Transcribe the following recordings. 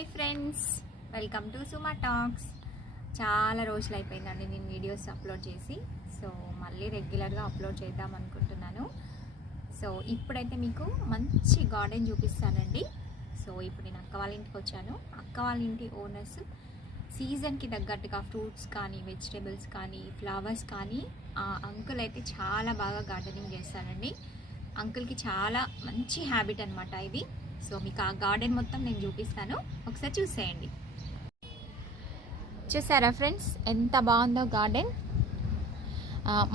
Hi friends, welcome to Suma talks. చాలా రోజులు అయిపోయిందండి నేను వీడియోస్ అప్లోడ్ చేసి. సో మళ్ళీ రెగ్యులర్గా అప్లోడ్ చేద్దాం అనుకుంటున్నాను. సో ఇప్పుడైతే మీకు మంచి గార్డెన్ చూపిస్తానండి. సో ఇప్పుడు నేను అక్క వాళ్ళ ఇంటికి వచ్చాను. అక్క వాళ్ళ ఇంటి ఓనర్స్ సీజన్కి తగ్గట్టుగా ఫ్రూట్స్ కానీ, వెజిటేబుల్స్ కానీ, ఫ్లవర్స్ కానీ ఆ అంకుల్ అయితే చాలా బాగా గార్డెనింగ్ చేస్తారండి. అంకుల్కి చాలా మంచి హ్యాబిట్ అనమాట ఇది. సో మీకు ఆ గార్డెన్ మొత్తం నేను చూపిస్తాను, ఒకసారి చూసేయండి. చూసారా ఫ్రెండ్స్, ఎంత బాగుందో గార్డెన్.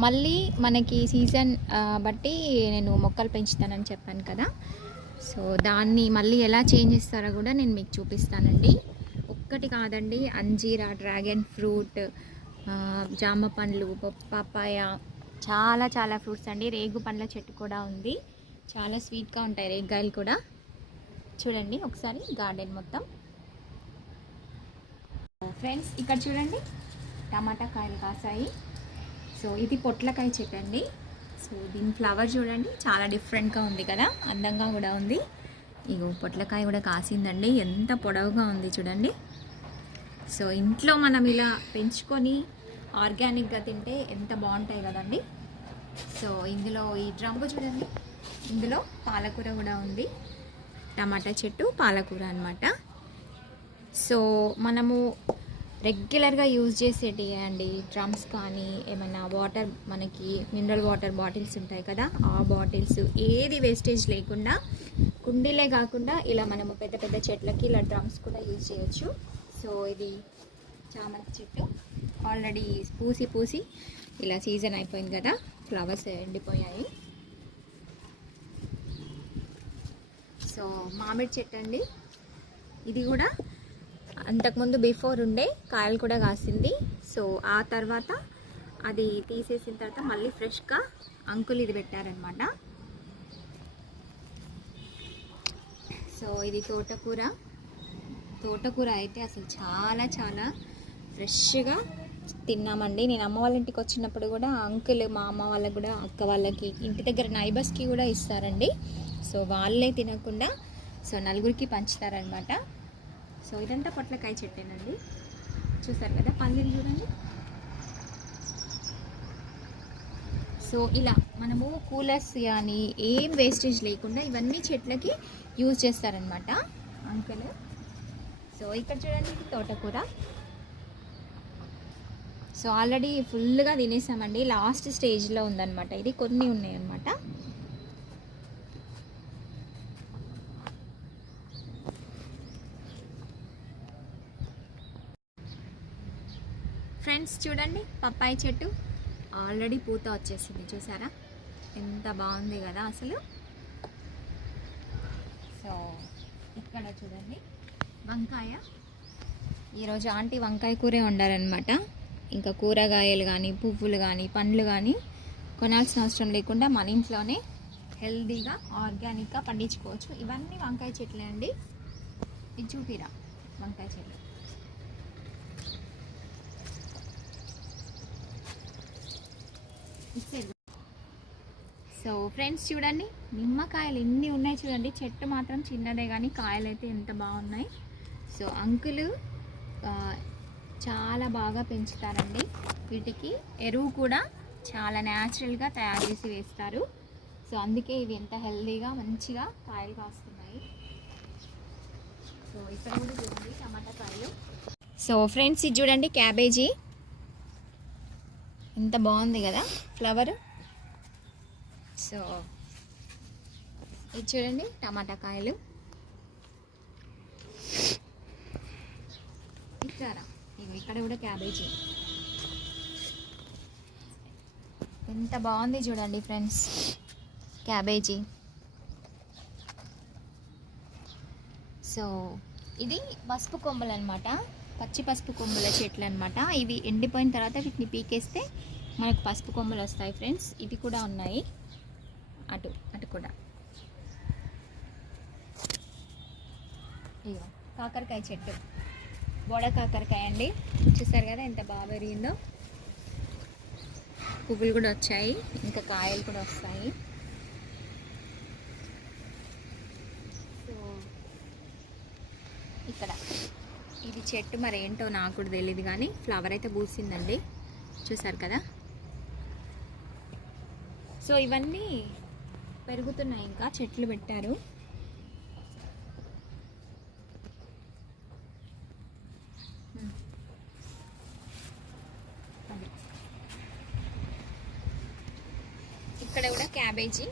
మళ్ళీ మనకి సీజన్ బట్టి నేను మొక్కలు పెంచుతానని చెప్పాను కదా. సో దాన్ని మళ్ళీ ఎలా చేంజ్ చేస్తారో కూడా నేను మీకు చూపిస్తానండి. ఒక్కటి కాదండి, అంజీరా, డ్రాగన్ ఫ్రూట్, జామ పండ్లు, పపాయ, చాలా చాలా ఫ్రూట్స్ అండి. రేగు పండ్ల చెట్టు కూడా ఉంది, చాలా స్వీట్గా ఉంటాయి రేగ్గాయలు కూడా. చూడండి ఒకసారి గార్డెన్ మొత్తం. ఫ్రెండ్స్ ఇక్కడ చూడండి, టమాటా కాయలు కాసాయి. సో ఇది పొట్లకాయ చెట్టు అండి. సో దీని ఫ్లవర్ చూడండి, చాలా డిఫరెంట్గా ఉంది కదా, అందంగా కూడా ఉంది. ఇగో పొట్లకాయ కూడా కాసిందండి, ఎంత పొడవుగా ఉంది చూడండి. సో ఇంట్లో మనం ఇలా పెంచుకొని ఆర్గానిక్గా తింటే ఎంత బాగుంటాయి కదండి. సో ఇందులో ఈ డ్రమ్ము చూడండి, ఇందులో పాలకూర కూడా ఉంది. టమాటా చెట్టు, పాలకూర అనమాట. సో మనము రెగ్యులర్గా యూజ్ చేసేటి అండి డ్రమ్స్ కానీ, ఏమైనా వాటర్, మనకి మినరల్ వాటర్ బాటిల్స్ ఉంటాయి కదా, ఆ బాటిల్స్ ఏది వేస్టేజ్ లేకుండా, కుండీలే కాకుండా ఇలా మనము పెద్ద పెద్ద చెట్లకి ఇలా డ్రమ్స్ కూడా యూజ్ చేయొచ్చు. సో ఇది చామంతి చెట్టు ఆల్రెడీ పూసి ఇలా సీజన్ అయిపోయింది కదా, ఫ్లవర్స్ ఎండిపోయాయి. సో మామిడి చెట్టు అండి, ఇది కూడా అంతకుముందు బిఫోర్ ఉండే కాయలు కూడా కాసింది. సో ఆ తర్వాత అది తీసేసిన తర్వాత మళ్ళీ ఫ్రెష్గా అంకుల్ ఇది పెట్టారనమాట. సో ఇది తోటకూర అయితే అసలు చాలా చాలా ఫ్రెష్గా తిన్నామండి. నేను అమ్మ వాళ్ళ ఇంటికి వచ్చినప్పుడు కూడా అంకుల్ మా అమ్మ వాళ్ళకి కూడా, అక్క వాళ్ళకి, ఇంటి దగ్గర నైబర్స్కి కూడా ఇస్తారండి. సో వాళ్ళే తినకుండా సో నలుగురికి పంచుతారనమాట. సో ఇదంతా పొట్లకాయ చెట్టేనండి, చూసారు కదా, పందిరి చూడండి. సో ఇలా మనము కూలర్స్ కానీ ఏం వేస్టేజ్ లేకుండా ఇవన్నీ చెట్లకి యూజ్ చేస్తారనమాట అంకుల్. సో ఇక్కడ చూడండి, ఇది తోటకూర. సో ఆల్రెడీ ఫుల్గా తినేసామండి, లాస్ట్ స్టేజ్లో ఉందన్నమాట. ఇది కొన్ని ఉన్నాయి అన్నమాట. ఫ్రెండ్స్ చూడండి, పప్పాయి చెట్టు ఆల్రెడీ పూత వచ్చేసింది, చూసారా ఎంత బాగుంది కదా అసలు. సో ఇక్కడ చూడండి వంకాయ, ఈరోజు ఆంటీ వంకాయ కూరే వండారనమాట. ఇంకా కూరగాయలు కానీ, పువ్వులు కానీ, పండ్లు కానీ కొనాల్సిన అవసరం లేకుండా మన ఇంట్లోనే హెల్దీగా ఆర్గానిక్గా పండించుకోవచ్చు. ఇవన్నీ వంకాయ చెట్లే అండి. ఇది చూపిరా వంకాయ చెట్లు. సో ఫ్రెండ్స్ చూడండి, నిమ్మకాయలు ఎన్ని ఉన్నాయి చూడండి. చెట్టు మాత్రం చిన్నదే కానీ కాయలు అయితే ఎంత బాగున్నాయి. సో అంకులు చాలా బాగా పెంచుతారండి. వీటికి ఎరువు కూడా చాలా న్యాచురల్గా తయారు చేసి వేస్తారు. సో అందుకే ఇవి ఎంత హెల్దీగా మంచిగా కాయలు కాస్తున్నాయి. సో ఇక్కడ కూడా చూడండి టమాటా కాయలు. సో ఫ్రెండ్స్ ఇది చూడండి, క్యాబేజీ ఎంత బాగుంది కదా ఫ్లవర్. సో ఇది చూడండి టమాటా కాయలు. ఇక్కడ కూడా క్యాబేజీ ఎంత బాగుంది చూడండి ఫ్రెండ్స్, క్యాబేజీ. సో ఇది పసుపు కొమ్మలు అనమాట, పచ్చి పసుపు కొమ్ముల చెట్లు అనమాట. ఇవి ఎండిపోయిన తర్వాత వీటిని పీకేస్తే మనకు పసుపు కొమ్మలు వస్తాయి ఫ్రెండ్స్. ఇవి కూడా ఉన్నాయి, అటు కూడా. ఇగో కాకరకాయ చెట్టు, బోడ కాకరకాయ అండి, చూసారు కదా ఎంత బాగా పెరిగిందో. పువ్వులు కూడా వచ్చాయి, ఇంకా కాయలు కూడా వస్తాయి. సో ఇక్కడ ఇది చెట్టు మరి ఏంటో నాకు కూడా తెలియదు కానీ ఫ్లవర్ అయితే పూసిందండి, చూసారు కదా. సో ఇవన్నీ పెరుగుతున్నాయి, ఇంకా చెట్లు పెట్టారు. ఇక్కడ కూడా క్యాబేజీ,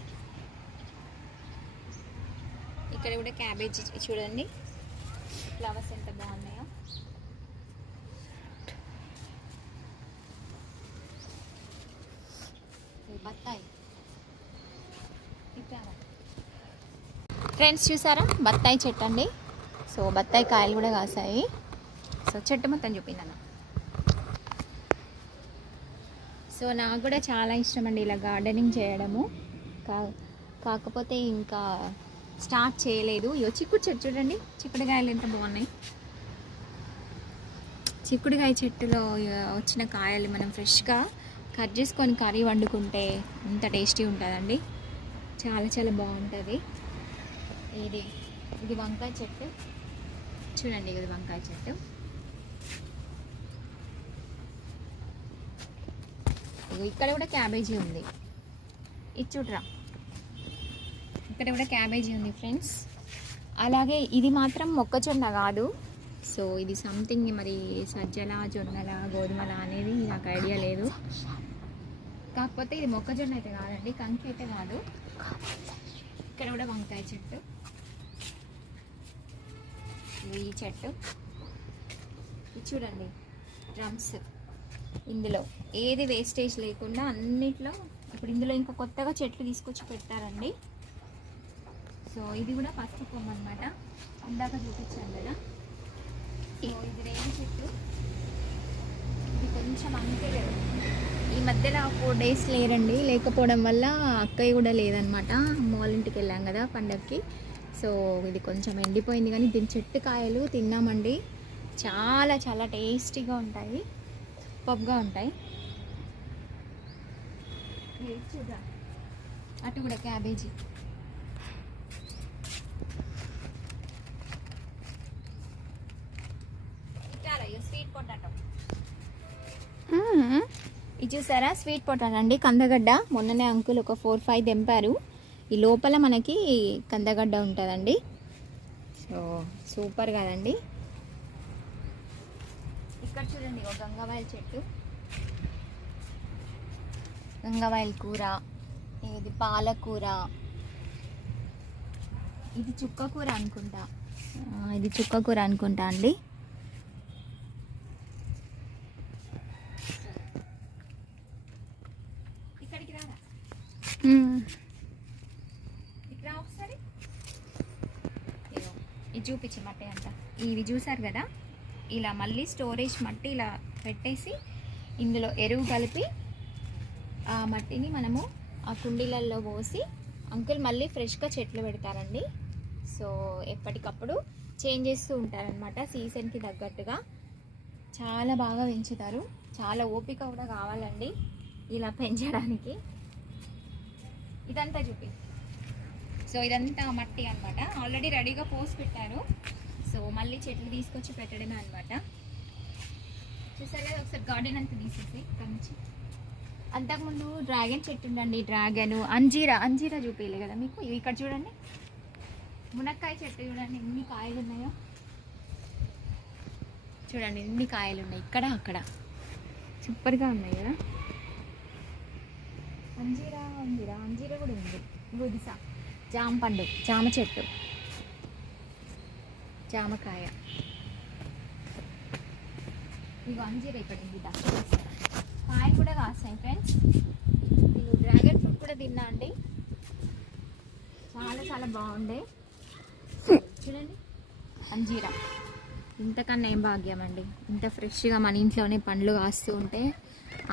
ఇక్కడ కూడా క్యాబేజీ చూడండి ఫ్లవర్స్ ఎంత బాగున్నాయో. బత్తాయి ఫ్రెండ్స్ చూసారా, బత్తాయి చెట్టు అండి. సో బత్తాయి కాయలు కూడా కాసాయి. సో చెట్టు మొత్తం చూపిందన్న. సో నాకు కూడా చాలా ఇష్టం అండి ఇలా గార్డెనింగ్ చేయడము. కాకపోతే ఇంకా స్టార్ట్ చేయలేదు. ఇయో చిక్కుడు చెట్టు చూడండి, చిక్కుడుకాయలు ఎంత బాగున్నాయి. చిక్కుడుకాయ చెట్టులో వచ్చిన కాయలు మనం ఫ్రెష్గా కట్ చేసుకొని కర్రీ వండుకుంటే ఎంత టేస్టీ ఉంటుందండి, చాలా చాలా బాగుంటుంది. ఇది వంకాయ చెట్టు చూడండి, ఇది వంకాయ చెట్టు. ఇక్కడ కూడా క్యాబేజీ ఉంది, ఇది చూడరా, ఇక్కడ కూడా క్యాబేజీ ఉంది ఫ్రెండ్స్. అలాగే ఇది మాత్రం మొక్కజొన్న కాదు. సో ఇది సంథింగ్ మరి సజ్జల, జొన్నల, గోధుమల అనేది నాకు ఐడియా లేదు. కాకపోతే ఇది మొక్కజొన్న అయితే కాదండి, కంకి అయితే కాదు. ఇక్కడ కూడా వంకాయ చెట్టు, ఈ చెట్టు ఇది చూడండి, డ్రమ్స్. ఇందులో ఏది వేస్టేజ్ లేకుండా అన్నిట్లో ఇప్పుడు ఇందులో ఇంకా కొత్తగా చెట్లు తీసుకొచ్చి పెట్టారండి. సో ఇది కూడా పసుపు కొమ్మ అనమాట, ఇందాక చూపించాను కదా. సో ఇది రేగి చెట్టు, ఇది కొంచెం అంతే లేదు. ఈ మధ్యలో 4 days లేరండి, లేకపోవడం వల్ల అక్కయ్య కూడా లేదనమాట. అమ్మ వాళ్ళ ఇంటికి వెళ్ళాం కదా పండగకి. సో ఇది కొంచెం ఎండిపోయింది, కానీ దీని చెట్టు కాయలు తిన్నామండి, చాలా చాలా టేస్టీగా ఉంటాయి, పప్గా ఉంటాయి. అటు కూడా క్యాబేజీ. స్వీట్ పొటాటో ఇది చూసారా, స్వీట్ పొటాటో అండి, కందగడ్డ. మొన్ననే అంకుల్ ఒక 4-5 తెంపారు. ఈ లోపల మనకి కందగడ్డ ఉంటుందండి. సో సూపర్ కదండి. ఇక్కడ చూడండి ఒక గంగవాయల చెట్టు, గంగవాయల కూర, ఇది పాలకూర, ఇది చుక్కకూర అనుకుంటా, ఇది చుక్కకూర అనుకుంటా అండి. ఇక్కడికి రారా, ఇక్కడ ఒకసారి ఇది చూపించి మట్టి అంతా. ఇవి చూసారు కదా, ఇలా మళ్ళీ స్టోరేజ్ మట్టి ఇలా పెట్టేసి ఇందులో ఎరువు కలిపి ఆ మట్టిని మనము ఆ కుండీలలో పోసి అంకుల్ మళ్ళీ ఫ్రెష్గా చెట్లు పెడతారండి. సో ఎప్పటికప్పుడు చేంజ్ చేస్తూ ఉంటారనమాట, సీజన్కి తగ్గట్టుగా. చాలా బాగా పెంచుతారు, చాలా ఓపిక కూడా కావాలండి ఇలా పెంచడానికి. ఇదంతా చూపి. సో ఇదంతా మట్టి అనమాట, ఆల్రెడీ రెడీగా పోసి పెట్టారు. సో మళ్ళీ చెట్లు తీసుకొచ్చి పెట్టడమే అనమాట. చూసారు కదా, ఒకసారి గార్డెన్ అంతా తీసేసి కంచి. అంతకుముందు డ్రాగన్ చెట్టు ఉండండి, డ్రాగన్, అంజీరా చూపించలే కదా మీకు. ఇవి ఇక్కడ చూడండి, మునక్కాయ చెట్టు చూడండి ఎన్ని కాయలు ఉన్నాయో, చూడండి ఎన్ని కాయలు ఉన్నాయి ఇక్కడ అక్కడ, సూపర్గా ఉన్నాయి కదా. అంజీరా కూడా ఉంది. గుదిసా, జామ పండు, జామ చెట్టు, జామకాయ. ఇవి అంజీర ఇక్కడ ఉంది, కాయ కూడా కాస్తాయి ఫ్రెండ్స్. నేను డ్రాగన్ ఫ్రూట్ కూడా తిన్నా అండి, చాలా చాలా బాగుండే. చూడండి అంజీరా, ఇంతకన్నా ఏం భాగ్యం అండి. ఇంత ఫ్రెష్గా మన ఇంట్లోనే పండ్లు కాస్తూ ఉంటే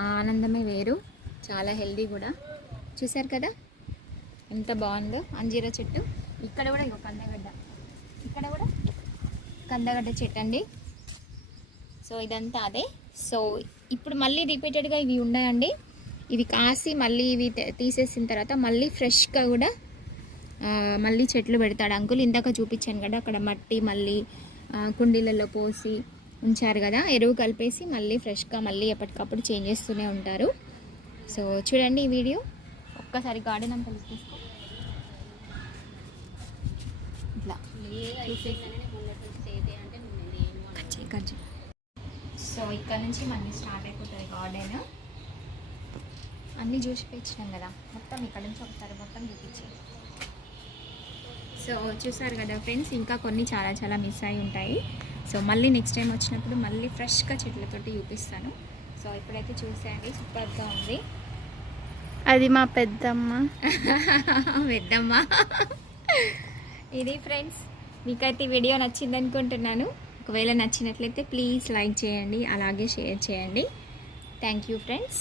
ఆ ఆనందమే వేరు, చాలా హెల్దీ కూడా. చూసారు కదా ఎంత బాగుందో అంజీరా చెట్టు. ఇక్కడ కూడా ఇగో కందగడ్డ, ఇక్కడ కూడా కందగడ్డ చెట్టు అండి. సో ఇదంతా అదే. సో ఇప్పుడు మళ్ళీ రిపీటెడ్గా ఇవి ఉన్నాయండి, ఇవి కాసి మళ్ళీ ఇవి తీసేసిన తర్వాత మళ్ళీ ఫ్రెష్గా కూడా మళ్ళీ చెట్లు పెడతాడు అంకుల్. ఇందాక చూపించాను కదా, అక్కడ మట్టి మళ్ళీ కుండీలలో పోసి ఉంచారు కదా, ఎరువు కలిపేసి మళ్ళీ ఫ్రెష్గా మళ్ళీ ఎప్పటికప్పుడు చేంజ్ చేస్తూనే ఉంటారు. సో చూడండి ఈ వీడియో, ఒక్కసారి గార్డెన్ అంతా తీసుకో ఇట్లా కచ్చి. సో ఇక్కడ నుంచి మళ్ళీ స్టార్ట్ అయిపోతుంది గార్డెన్. అన్నీ చూసి పెంచినాం కదా, మొత్తం ఇక్కడ నుంచి ఒకసారి మొత్తం చూపించి. సో చూసారు కదా ఫ్రెండ్స్, ఇంకా కొన్ని చాలా చాలా మిస్ అయి ఉంటాయి. సో మళ్ళీ నెక్స్ట్ టైం వచ్చినప్పుడు మళ్ళీ ఫ్రెష్గా చెట్లతోటి చూపిస్తాను. సో ఇప్పుడైతే చూసేయండి, సూపర్గా ఉంది. అది మా పెద్దమ్మ. పెద్దమ్మ. ఇది ఫ్రెండ్స్, మీకైతే ఈ వీడియో నచ్చింది అనుకుంటున్నాను. ఒకవేళ నచ్చినట్లయితే ప్లీజ్ లైక్ చేయండి, అలాగే షేర్ చేయండి. Thank you friends.